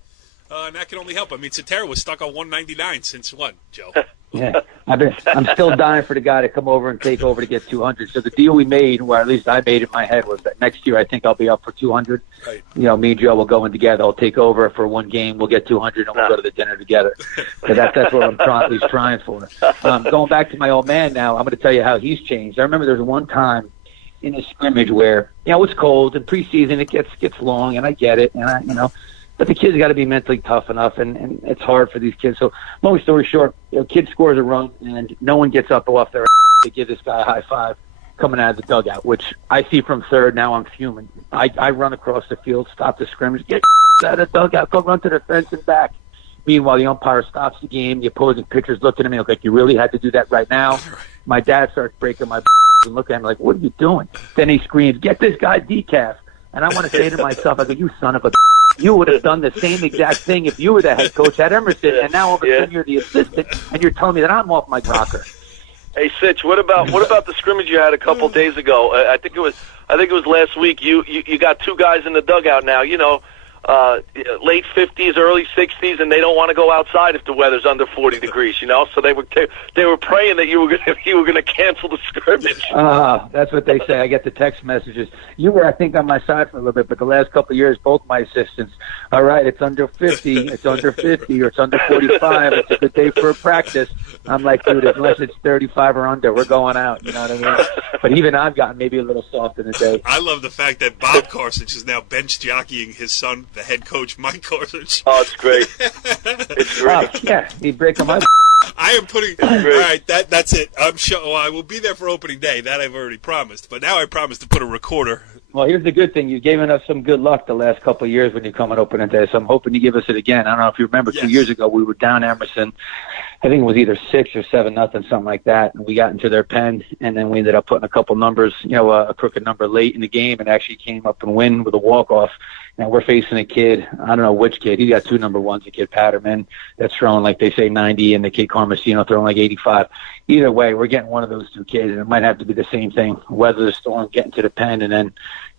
and that can only help. I mean, Cetera was stuck on 199 since what, Joe? Yeah, I'm still dying for the guy to come over and take over to get 200. So the deal we made, or at least I made in my head, was that next year I think I'll be up for 200. Right. Me and Joe will go in together. I'll take over for one game. We'll get 200, and we'll go to the dinner together. So that's what I'm at least trying for. Going back to my old man now, I'm going to tell you how he's changed. I remember there was one time in a scrimmage where, it's cold and preseason, it gets long, and I get it, and but the kids got to be mentally tough enough, and it's hard for these kids. So, long story short, kid scores a run, and no one gets up off their ass to give this guy a high five coming out of the dugout, which I see from third. Now I'm fuming. I run across the field, stop the scrimmage, get out of the dugout, go run to the fence and back. Meanwhile, the umpire stops the game. The opposing pitcher's looking at me like, you really had to do that right now? My dad starts breaking my and look at him like, what are you doing? Then he screams, get this guy decaf. And I want to say to myself, I go, you son of a you would have done the same exact thing if you were the head coach at Emerson, and now all of a sudden you're the assistant, and you're telling me that I'm off my rocker. Hey, Sitch, what about the scrimmage you had a couple days ago? I think it was last week. You got two guys in the dugout now. late 50s, early 60s, and they don't want to go outside if the weather's under 40 degrees. So they were praying that you were going to cancel the scrimmage. That's what they say. I get the text messages. You were, I think, on my side for a little bit, but the last couple of years, both my assistants, all right, it's under 50, it's under 50, or it's under 45. It's a good day for a practice. I'm like, dude, unless it's 35 or under, we're going out. You know what I mean? But even I've gotten maybe a little soft in the day. I love the fact that Bob Carson is now bench jockeying his son, the head coach, Mike Carson. Oh, it's great. It's great. Yeah, he'd break him up. I am putting. All right, that's it. I'm sure. Well, I will be there for opening day. That I've already promised. But now I promise to put a recorder. Well, here's the good thing. You've given us some good luck the last couple of years when you come on opening day, so I'm hoping you give us it again. I don't know if you remember, Yes. 2 years ago we were down Emerson. I think it was either 6 or 7-0, something like that. And we got into their pen, and then we ended up putting a couple numbers, a crooked number late in the game, and actually came up and win with a walk-off. Now we're facing a kid, I don't know which kid. He's got 2 number ones, a kid Patterman that's throwing like they say 90, and the kid Carmesino throwing like 85. Either way, we're getting one of those 2 kids, and it might have to be the same thing. Weather the storm, getting to the pen, and then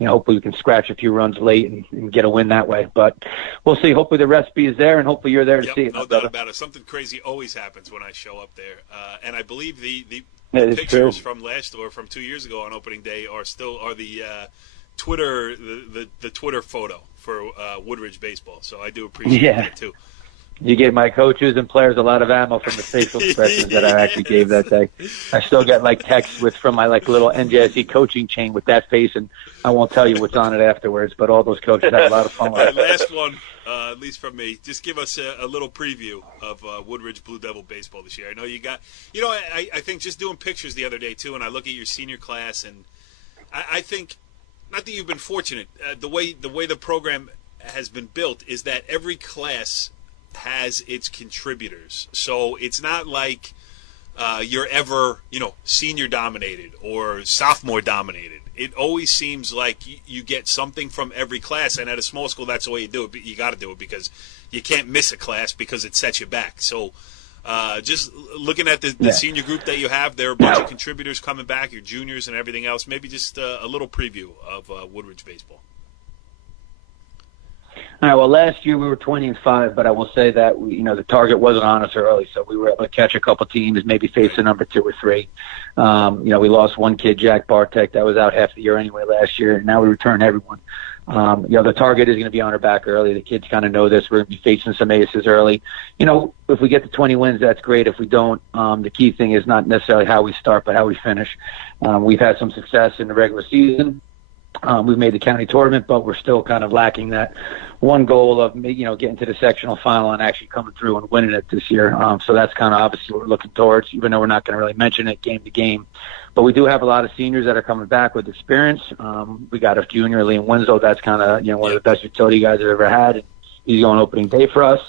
hopefully we can scratch a few runs late and get a win that way. But we'll see. Hopefully the recipe is there, and hopefully you're there to see it. No doubt about it. Something crazy always happens when I show up there, and I believe the pictures from from 2 years ago on opening day are the Twitter the Twitter photo for Woodridge baseball. So I do appreciate that too. You gave my coaches and players a lot of ammo from the facial expressions that I actually gave that day. I still get texts from my little NJSE coaching chain with that face, and I won't tell you what's on it afterwards. But all those coaches had a lot of fun with it. Last one, at least from me. Just give us a little preview of Woodridge Blue Devil baseball this year. I know you got. I think just doing pictures the other day too, and I look at your senior class, and I think not that you've been fortunate. The way the program has been built is that every class has its contributors, so it's not like you're ever senior dominated or sophomore dominated. It always seems like you get something from every class, and at a small school that's the way you do it. But you got to do it because you can't miss a class because it sets you back. So just looking at the senior group that you have, there are a bunch of contributors coming back, your juniors and everything else. Maybe just a little preview of Woodridge baseball. All right. Well, last year we were 20-5, but I will say that the target wasn't on us early, so we were able to catch a couple teams, maybe face a number 2 or 3. We lost one kid, Jack Bartek, that was out half the year anyway last year, and now we return everyone. The target is going to be on our back early. The kids kind of know this. We're going to be facing some aces early. If we get to 20 wins, that's great. If we don't, the key thing is not necessarily how we start, but how we finish. We've had some success in the regular season. We've made the county tournament, but we're still kind of lacking that one goal of getting to the sectional final and actually coming through and winning it this year. So that's kind of obviously what we're looking towards, even though we're not going to really mention it game to game. But we do have a lot of seniors that are coming back with experience. We got a junior, Liam Winslow, that's kind of one of the best utility guys I've ever had. He's going opening day for us.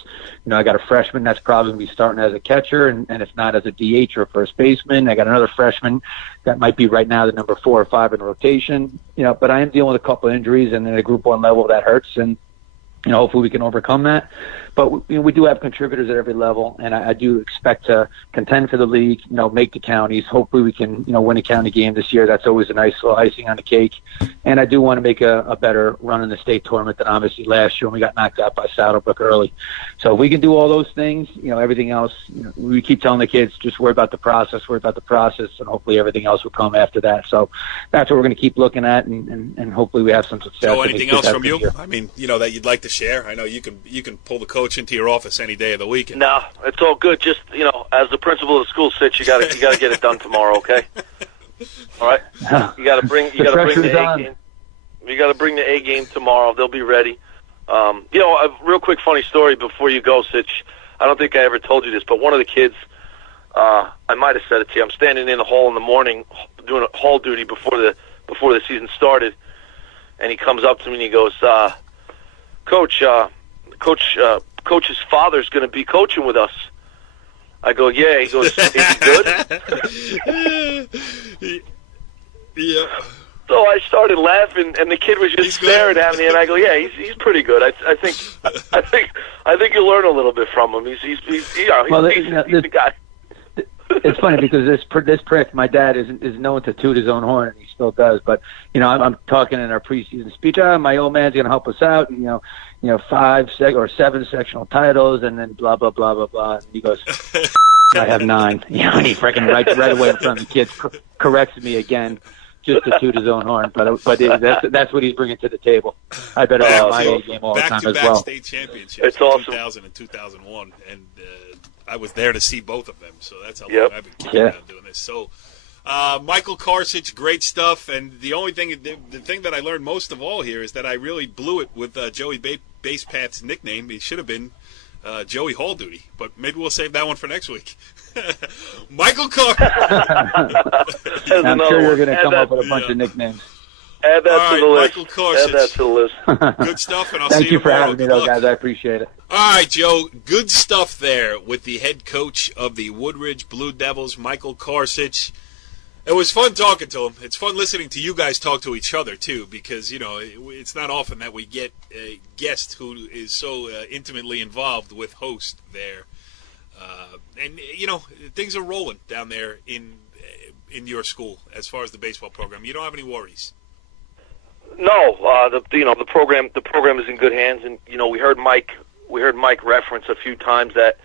I got a freshman that's probably going to be starting as a catcher, and if not as a DH or a first baseman. I got another freshman that might be right now the number 4 or 5 in rotation. But I am dealing with a couple of injuries, and at a Group 1 level that hurts, and hopefully we can overcome that. But we do have contributors at every level, and I do expect to contend for the league, make the counties. Hopefully we can, win a county game this year. That's always a nice little icing on the cake. And I do want to make a better run in the state tournament than obviously last year when we got knocked out by Saddlebrook early. So if we can do all those things, everything else, we keep telling the kids, just worry about the process, and hopefully everything else will come after that. So that's what we're going to keep looking at, and hopefully we have some success. So anything else from you? I mean, that you'd like to share? I know you can pull the coach into your office any day of the week. No, it's all good. Just as the principal of the school sits, you got to get it done tomorrow. Okay. All right. You got to bring the A game. You got to bring the A game tomorrow. They'll be ready. A real quick funny story before you go, Sitch. I don't think I ever told you this, but one of the kids, I might have said it to you. I'm standing in the hall in the morning doing a hall duty before the season started, and he comes up to me and he goes, Coach's father's going to be coaching with us. I go, yeah. He goes, is he good? Yeah. So I started laughing, and the kid was just staring at me, and I go, yeah, he's pretty good. I think you'll learn a little bit from him. He's the guy. It's funny because this prick, my dad, is known to toot his own horn, and he still does. But I'm talking in our preseason speech. My old man's going to help us out. And, 5 or 7 sectional titles, and then blah blah blah blah blah. And he goes, I have 9. And he freaking right away in front of the kids corrects me again, just to toot his own horn. But that's what he's bringing to the table. I better have my A game all the time as well. Back-to-back state championships. It's awesome. 2000 and 2001, and I was there to see both of them. So that's how long I've been keeping on doing this. So. Michael Karsich, great stuff, and the thing that I learned most of all here is that I really blew it with Joey Basepat's nickname. He should have been Joey Hall Duty, but maybe we'll save that one for next week. Michael Karsich. I'm sure you're going to come up with a bunch of nicknames. Add that to the list. Michael Karsich. Add that to the list. Good stuff, and I'll Thank see you for tomorrow. having me, though, guys. I appreciate it. All right, Joe. Good stuff there with the head coach of the Woodridge Blue Devils, Michael Karsich. It was fun talking to him. It's fun listening to you guys talk to each other, too, because, it's not often that we get a guest who is so intimately involved with host there. And things are rolling down there in your school as far as the baseball program. You don't have any worries. No, the program is in good hands, and we heard Mike reference a few times that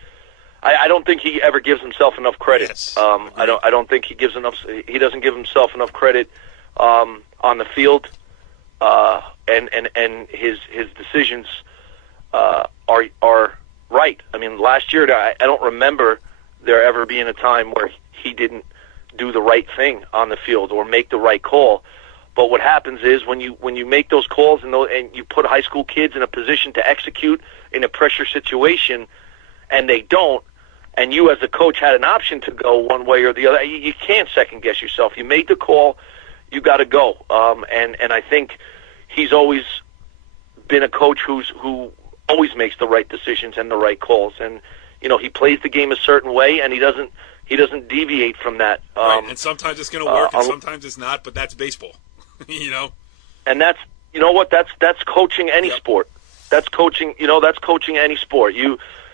I don't think he ever gives himself enough credit. Yes. I don't think he doesn't give himself enough credit on the field, and his decisions are right. I mean, last year I don't remember there ever being a time where he didn't do the right thing on the field or make the right call. But what happens is when you make those calls and you put high school kids in a position to execute in a pressure situation, and they don't, and you as a coach had an option to go one way or the other, you can't second guess yourself. You made the call, you got to go. And I think he's always been a coach who always makes the right decisions and the right calls. And he plays the game a certain way, and he doesn't deviate from that. Right. And sometimes it's going to work, and sometimes it's not. But that's baseball, And that's that's coaching any sport. That's coaching. That's coaching any sport.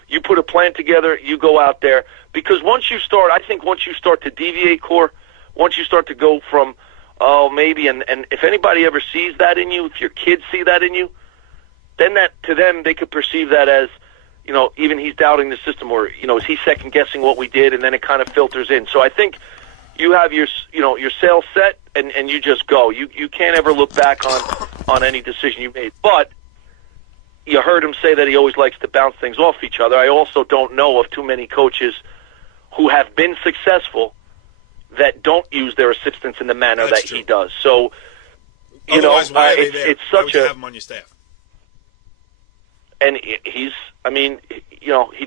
You put a plan together, you go out there. Because once you start to deviate, once you start to go from, maybe, and if anybody ever sees that in you, if your kids see that in you, then that to them, they could perceive that as, even he's doubting the system, or, is he second guessing what we did, and then it kind of filters in. So I think you have your sail set, and you just go. You can't ever look back on any decision you made. But you heard him say that he always likes to bounce things off each other. I also don't know of too many coaches who have been successful that don't use their assistants in the manner that he does. So, Otherwise, why are they there? It's such you have him on your staff? And he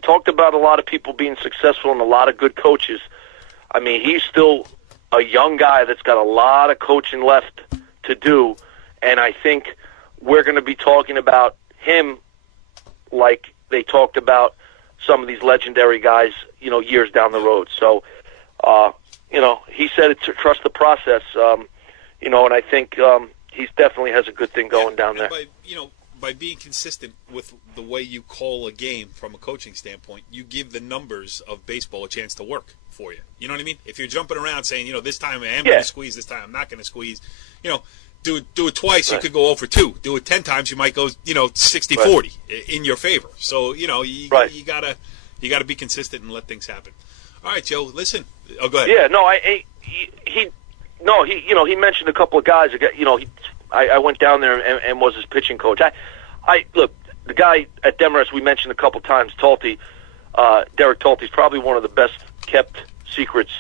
talked about a lot of people being successful and a lot of good coaches. I mean, he's still a young guy that's got a lot of coaching left to do, and I think we're going to be talking about him like they talked about some of these legendary guys, years down the road. So, he said to trust the process, and I think he definitely has a good thing going down there. By being consistent with the way you call a game from a coaching standpoint, you give the numbers of baseball a chance to work for you. You know what I mean? If you're jumping around saying, this time I am going to squeeze, this time I'm not going to squeeze, do it twice, you could go 0 for 2. Do it 10 times, you might go, 60-40 in your favor. So, you gotta be consistent and let things happen. All right, Joe, listen. Oh, go ahead. Yeah, no, he mentioned a couple of guys. I went down there and was his pitching coach. I look, the guy at Demarest we mentioned a couple times, Talty, Derek Talty's probably one of the best kept secrets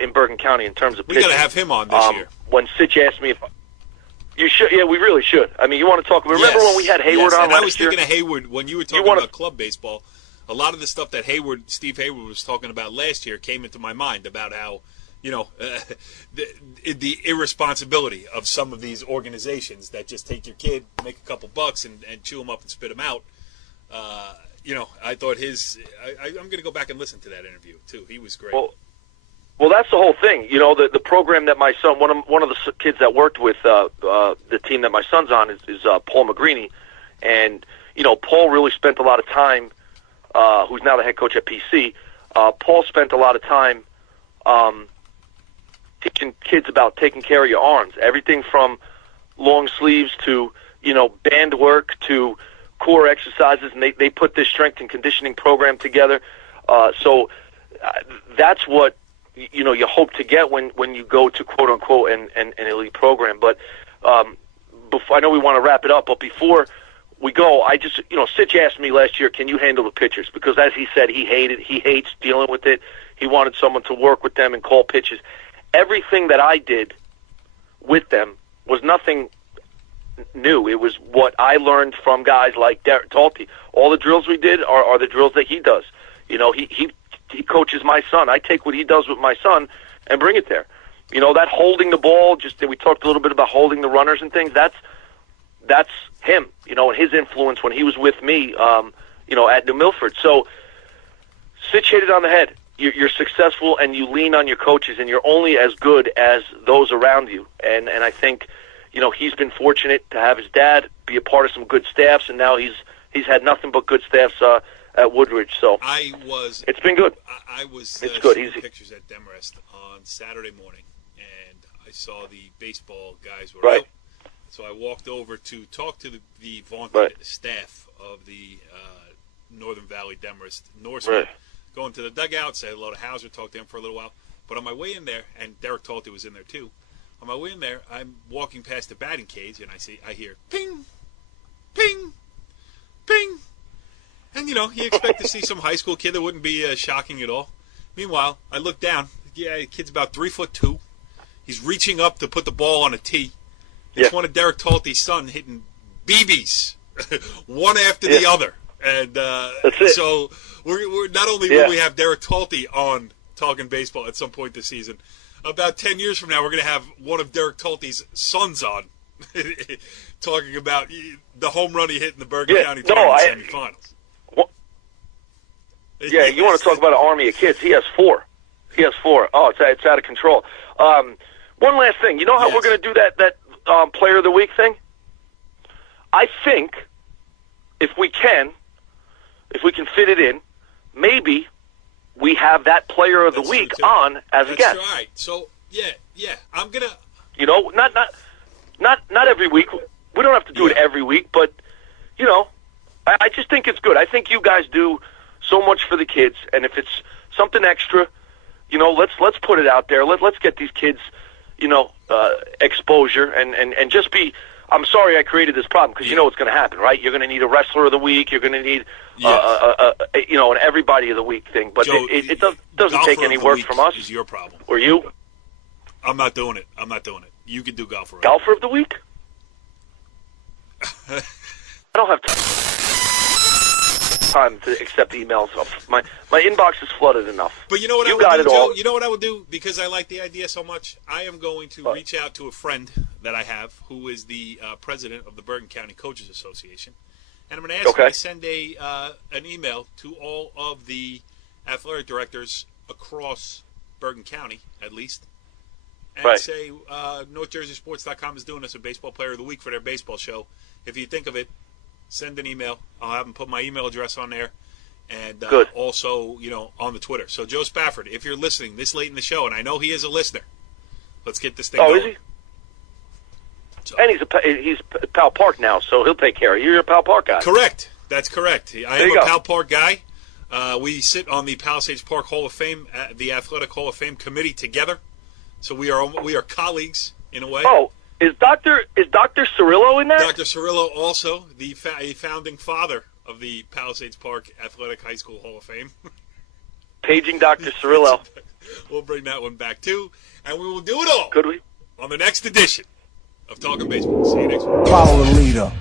in Bergen County in terms of pitching. We got to have him on this year. When Sitch asked me if you should, we really should. I mean, you want to talk? Remember when we had Hayward on last year? I was thinking of Hayward when you were talking about club baseball. A lot of the stuff that Steve Hayward was talking about last year came into my mind about how, the irresponsibility of some of these organizations that just take your kid, make a couple bucks, and chew them up and spit them out. I thought I'm going to go back and listen to that interview too. He was great. Well, that's the whole thing. The program that my son, one of the kids that worked with the team that my son's on is Paul Magrini, and Paul really spent a lot of time. Who's now the head coach at PC? Paul spent a lot of time teaching kids about taking care of your arms, everything from long sleeves to, band work to core exercises, and they put this strength and conditioning program together. So that's what, you hope to get when you go to quote unquote an elite program. But before, I know we want to wrap it up, but before we go, I just, Sitch asked me last year, can you handle the pitchers? Because as he said, he hates dealing with it. He wanted someone to work with them and call pitches. Everything that I did with them was nothing new. It was what I learned from guys like Derek Talty. All the drills we did are the drills that he does. He coaches my son. I take what he does with my son and bring it there. That holding the ball, we talked a little bit about holding the runners and things. That's him, and his influence when he was with me, at New Milford. So, Sitch hit it on the head. You're successful, and you lean on your coaches, and you're only as good as those around you. And I think, he's been fortunate to have his dad be a part of some good staffs, and now he's had nothing but good staffs at Woodridge. So it's been good. I was it's good. Shooting pictures at Demarest on Saturday morning, and I saw the baseball guys were right. out. So I walked over to talk to the vaunted staff of the Northern Valley Demarest Norsemen. Right. Going to the dugout, say hello to Hauser, talk to him for a little while. But on my way in there, and Derek Talty was in there too. On my way in there, I'm walking past the batting cage, and I hear ping, ping, ping, and you expect to see some high school kid that wouldn't be shocking at all. Meanwhile, I look down. Yeah, the kid's about 3'2". He's reaching up to put the ball on a tee. It's one of Derek Talty's son hitting BBs, one after the other. And so we're not only will we have Derek Talty on Talkin Baseball at some point this season, about 10 years from now we're going to have one of Derek Talty's sons on talking about the home run he hit in the Bergen County Tournament semifinals. You want to talk about an army of kids? He has four. Oh, it's out of control. One last thing. You know how we're going to do that Player of the Week thing? I think if we can fit it in, maybe we have that Player of the Week on as a guest. That's right. So I'm gonna. Not every week. We don't have to do it every week, but I just think it's good. I think you guys do so much for the kids, and if it's something extra, let's put it out there. Let's get these kids, exposure and just be. I'm sorry I created this problem because you know what's going to happen, right? You're going to need a Wrestler of the Week. You're going to need, an Everybody of the Week thing. But Joe, it doesn't take any work from us. Is your problem? Or you? I'm not doing it. You can do Golfer. Golfer of the Week? I don't have time to accept emails. My inbox is flooded enough. But you know what I would do, Joe? You know what I would do? Because I like the idea so much, I am going to reach out to a friend that I have who is the president of the Bergen County Coaches Association. And I'm going to ask him to send an email to all of the athletic directors across Bergen County, at least, and say NorthJerseySports.com is doing us a Baseball Player of the Week for their baseball show. If you think of it, send an email. I'll have them put my email address on there. And also, on the Twitter. So, Joe Spafford, if you're listening this late in the show, and I know he is a listener, let's get this thing going. Oh, is he? So. And he's Pal Park now, so he'll take care of you. You're a Pal Park guy. Correct. That's correct. I am a Pal Park guy. We sit on the Palisades Park Hall of Fame, the Athletic Hall of Fame committee together. So we are colleagues in a way. Oh, is Dr. Cirillo in there? Dr. Cirillo also, the founding father of the Palisades Park Athletic High School Hall of Fame. Paging Dr. Cirillo. We'll bring that one back too, and we will do it all. Could we? On the next edition of Talkin Baseball. See you next week. Follow the leader.